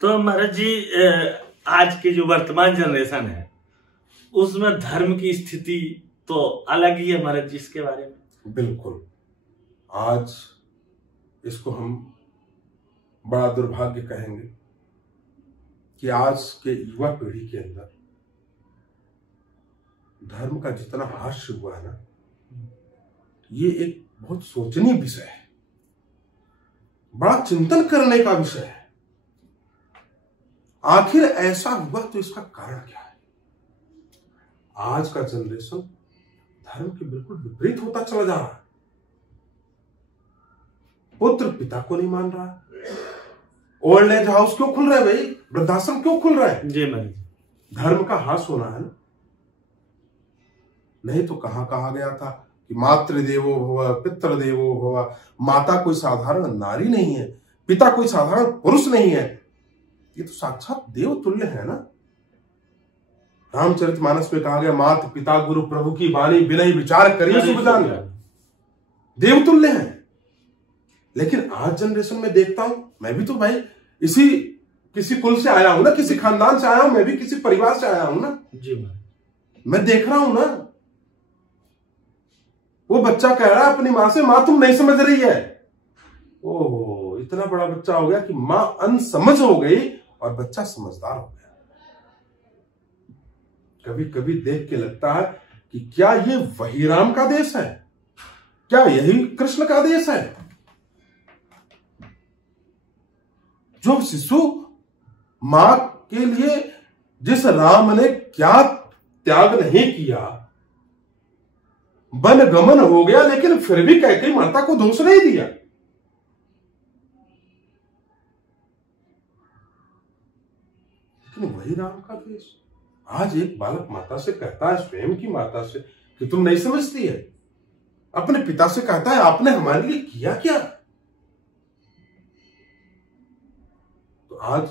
तो महाराज जी, आज की जो वर्तमान जनरेशन है उसमें धर्म की स्थिति तो अलग ही है महाराज जी, इसके बारे में। बिल्कुल, आज इसको हम बड़ा दुर्भाग्य कहेंगे कि आज के युवा पीढ़ी के अंदर धर्म का जितना हास्य हुआ है ना, ये एक बहुत सोचनीय विषय है, बड़ा चिंतन करने का विषय है। आखिर ऐसा हुआ तो इसका कारण क्या है? आज का जनरेशन धर्म के बिल्कुल विपरीत होता चला जा रहा है। पुत्र पिता को नहीं मान रहा। ओल्ड एज हाउस क्यों खुल रहे हैं भाई? वृद्धाश्रम क्यों खुल रहे हैं? जी महाराज, धर्म का हास होना है ना। नहीं तो कहा गया था कि मातृदेवो भव पितृदेवो भव। माता कोई साधारण नारी नहीं है, पिता कोई साधारण पुरुष नहीं है, ये तो साक्षात देव तुल्य है ना। रामचरितमानस में कहा गया, मात पिता गुरु प्रभु की वाणी बिनहि विचार करिए शुभ जान। देव तुल्य है। लेकिन आज जनरेशन में देखता हूं, मैं भी तो भाई इसी किसी कुल से आया हूं ना, किसी खानदान से आया हूं, मैं भी किसी परिवार से आया हूं ना जी। मैं देख रहा हूं ना, वो बच्चा कह रहा है अपनी मां से, मां तुम नहीं समझ रही है। ओहो, इतना बड़ा बच्चा हो गया कि मां अनसमझ हो गई और बच्चा समझदार हो गया। कभी कभी देख के लगता है कि क्या ये वही राम का देश है? क्या यही कृष्ण का देश है? जो शिशु मां के लिए जिस राम ने क्या त्याग नहीं किया, वन गमन हो गया, लेकिन फिर भी कैकेयी माता को दोष नहीं दिया। लेकिन वही राम का देश आज एक बालक माता से कहता है, स्वयं की माता से, कि तुम नहीं समझती है। अपने पिता से कहता है, आपने हमारे लिए किया क्या? तो आज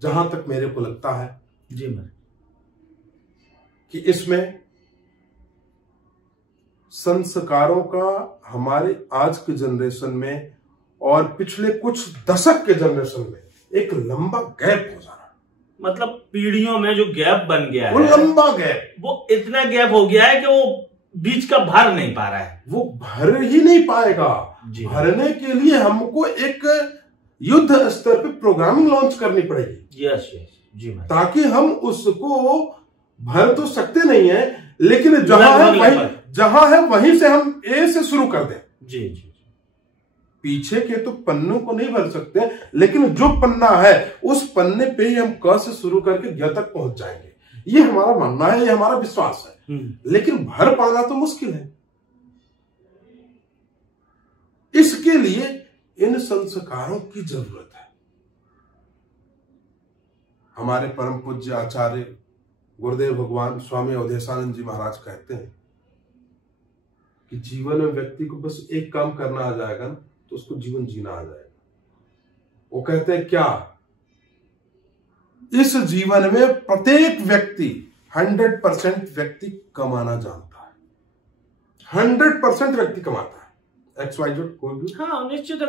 जहां तक मेरे को लगता है जी मैं कि इसमें संस्कारों का हमारे आज के जनरेशन में और पिछले कुछ दशक के जनरेशन में एक लंबा गैप हो जाना, मतलब पीढ़ियों में जो गैप बन गया वो है, लंबा गैप, वो इतना गैप हो गया है कि वो बीच का भर नहीं पा रहा है। वो भर ही नहीं पाएगा। जी। भरने के लिए हमको एक युद्ध स्तर पे प्रोग्रामिंग लॉन्च करनी पड़ेगी। यस यस जी मैं, ताकि हम उसको भर तो सकते नहीं है, लेकिन जहां है वहीं से हम ए से शुरू कर दें। जी जी। पीछे के तो पन्नों को नहीं भर सकते, लेकिन जो पन्ना है उस पन्ने पे ही हम क से शुरू करके ग तक पहुंच जाएंगे। ये हमारा मानना है, ये हमारा विश्वास है। लेकिन भर पाना तो मुश्किल है। इसके लिए इन संस्कारों की जरूरत है। हमारे परम पूज्य आचार्य गुरुदेव भगवान स्वामी अवधेशानंद जी महाराज कहते हैं कि जीवन में व्यक्ति को बस एक काम करना आ जाएगा ना, तो उसको जीवन जीना आ जाएगा। वो कहते हैं क्या? इस जीवन में प्रत्येक व्यक्ति 100% व्यक्ति कमाना जानता है। 100% व्यक्ति कमाता है। XYZ कोई भी, हाँ निश्चित है।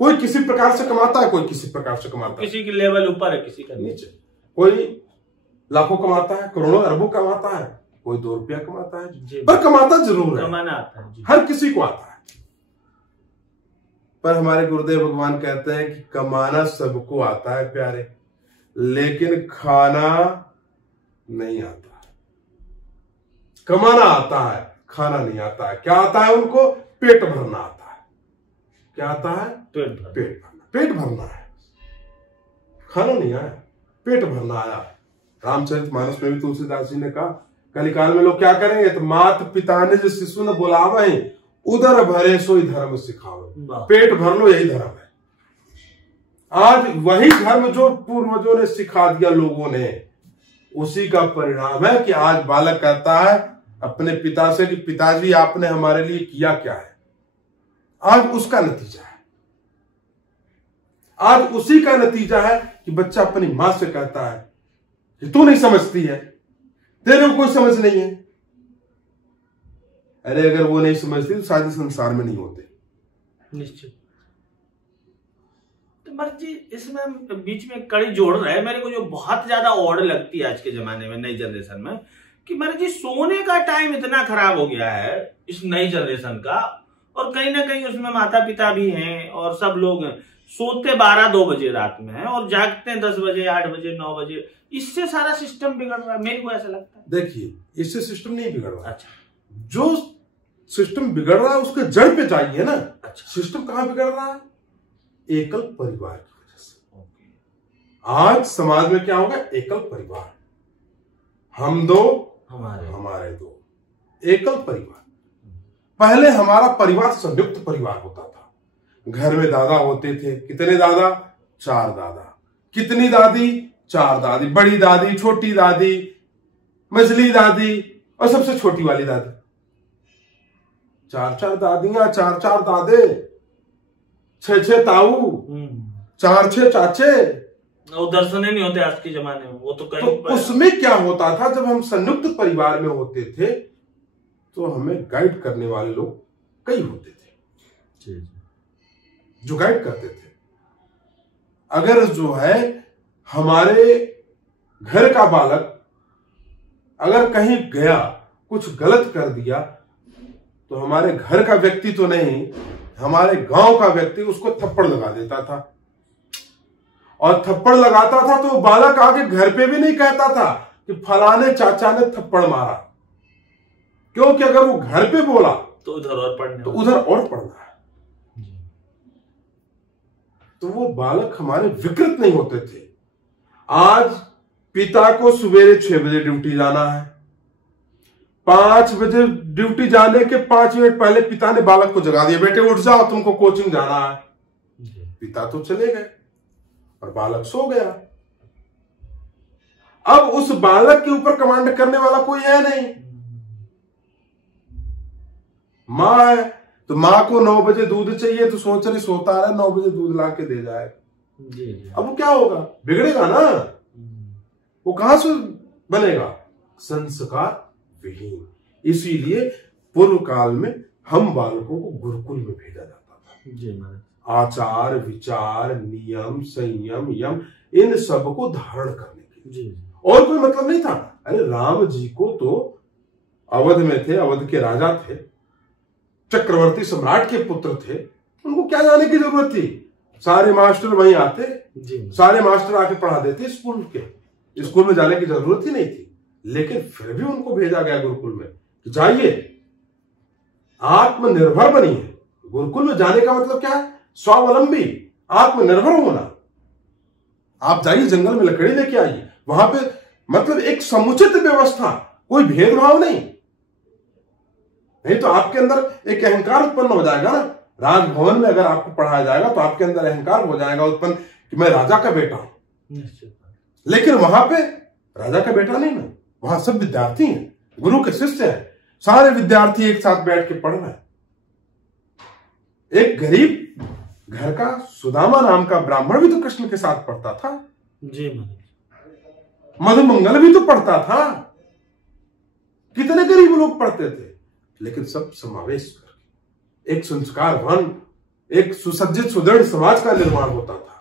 कोई किसी प्रकार से कमाता है, कोई किसी प्रकार से कमाता है। किसी की लेवल ऊपर है, किसी का नीचे। कोई लाखों कमाता है, करोड़ों अरबों कमाता है, कोई 2 रुपया कमाता है, पर कमाता जरूर है। कमाना आता है जी। हर किसी को आता है। पर हमारे गुरुदेव भगवान कहते हैं कि कमाना सबको आता है प्यारे, लेकिन खाना नहीं आता है। कमाना आता है, खाना नहीं आता है। क्या आता है उनको? पेट भरना आता है। क्या आता है? पेट भरना। पेट भरना है, खाना नहीं आया, पेट भरना आया। रामचरितमानस में भी तुलसीदास जी ने कहा, कलिकाल में लोग क्या करेंगे? तो मात पिता ने जो शिशु ने बुलावे, उदर भरे सोई धर्म सिखावे। पेट भर लो, यही धर्म है। आज वही धर्म जो पूर्वजों ने सिखा दिया लोगों ने, उसी का परिणाम है कि आज बालक कहता है अपने पिता से कि पिताजी आपने हमारे लिए किया क्या है। आज उसका नतीजा है, आज उसी का नतीजा है कि बच्चा अपनी मां से कहता है कि तू नहीं समझती है, तेरे को कोई समझ नहीं है। अरे अगर वो नहीं समझती तो शायद संसार में नहीं होते। निश्चित। तो तो महाराज जी इसमें हम बीच में कड़ी जोड़ रहे हैं, मेरे को जो बहुत ज्यादा ऑड लगती है आज के जमाने में, नई जनरेशन में, कि महाराज जी सोने का टाइम इतना खराब हो गया है इस नई जनरेशन का, और कहीं ना कहीं उसमें माता पिता भी हैं और सब लोग सोते 12-2 बजे रात में है और जागते हैं 10 बजे 8 बजे 9 बजे। इससे सारा सिस्टम बिगड़ रहा है, मेरे को ऐसा लगता है। देखिए, इससे सिस्टम नहीं बिगड़ रहा। अच्छा, जो सिस्टम बिगड़ रहा है उसके जड़ पे चाहिए ना। अच्छा, सिस्टम कहां बिगड़ रहा है? एकल परिवार की वजह से। आज समाज में क्या होगा? एकल परिवार, हम दो हमारे दो, एकल परिवार। पहले हमारा परिवार संयुक्त परिवार होता था। घर में दादा होते थे। कितने दादा? 4 दादा। कितनी दादी? 4 दादी। बड़ी दादी, छोटी दादी, मझली दादी और सबसे छोटी वाली दादी। 4-4 दादियां, 4-4 दादे, 6-6 ताऊ, 4-6 चाचे। वो दर्शन ही नहीं होते आज के जमाने में। वो तो कहीं तो उसमें क्या होता था, जब हम संयुक्त परिवार में होते थे तो हमें गाइड करने वाले लोग कई होते थे जो गाइड करते थे। अगर जो है हमारे घर का बालक अगर कहीं गया, कुछ गलत कर दिया, तो हमारे घर का व्यक्ति तो नहीं, हमारे गांव का व्यक्ति उसको थप्पड़ लगा देता था। और थप्पड़ लगाता था तो बालक आके घर पे भी नहीं कहता था कि फलाने चाचा ने थप्पड़ मारा, क्योंकि अगर वो घर पे बोला तो उधर और पढ़ना है। तो वो बालक हमारे विकृत नहीं होते थे। आज पिता को सवेरे 6 बजे ड्यूटी जाना है, 5 बजे ड्यूटी जाने के 5 मिनट पहले पिता ने बालक को जगा दिया, बेटे उठ जाओ तुमको कोचिंग जाना है। पिता तो चले गए और बालक सो गया। अब उस बालक के ऊपर कमांड करने वाला कोई है नहीं। मां है तो मां को 9 बजे दूध चाहिए तो सोच रही सोता है 9 बजे दूध ला के दे जाएगा। अब वो क्या होगा? बिगड़ेगा ना। वो कहां से बनेगा? संस्कार विहीन। इसीलिए पूर्व काल में हम बालकों को गुरुकुल में भेजा जाता था। आचार विचार नियम संयम यम इन सब को धारण करने के लिए, और कोई मतलब नहीं था। अरे राम जी को तो अवध में थे, अवध के राजा थे, चक्रवर्ती सम्राट के पुत्र थे, उनको क्या जाने की जरूरत थी? सारे मास्टर वहीं आते, सारे मास्टर आके पढ़ा देते। स्कूल में जाने की जरूरत ही नहीं थी। लेकिन फिर भी उनको भेजा गया गुरुकुल में कि जाइए आत्मनिर्भर बनिए। गुरुकुल में जाने का मतलब क्या है? स्वावलंबी, आत्मनिर्भर होना। आप जाइए जंगल में लकड़ी लेके आइए, वहां पे मतलब एक समुचित व्यवस्था, कोई भेदभाव नहीं तो आपके अंदर एक अहंकार उत्पन्न हो जाएगा ना। राजभवन में अगर आपको पढ़ाया जाएगा तो आपके अंदर अहंकार हो जाएगा उत्पन्न कि मैं राजा का बेटा हूं। लेकिन वहां पे राजा का बेटा नहीं ना, वहां सब विद्यार्थी हैं, गुरु के शिष्य हैं, सारे विद्यार्थी एक साथ बैठ के पढ़ रहे हैं। एक गरीब घर का सुदामा नाम का ब्राह्मण भी तो कृष्ण के साथ पढ़ता था। मधुमंगल भी तो पढ़ता था। कितने गरीब लोग पढ़ते थे, लेकिन सब समावेश करके एक संस्कारवान, एक सुसज्जित सुदृढ़ समाज का निर्माण होता था।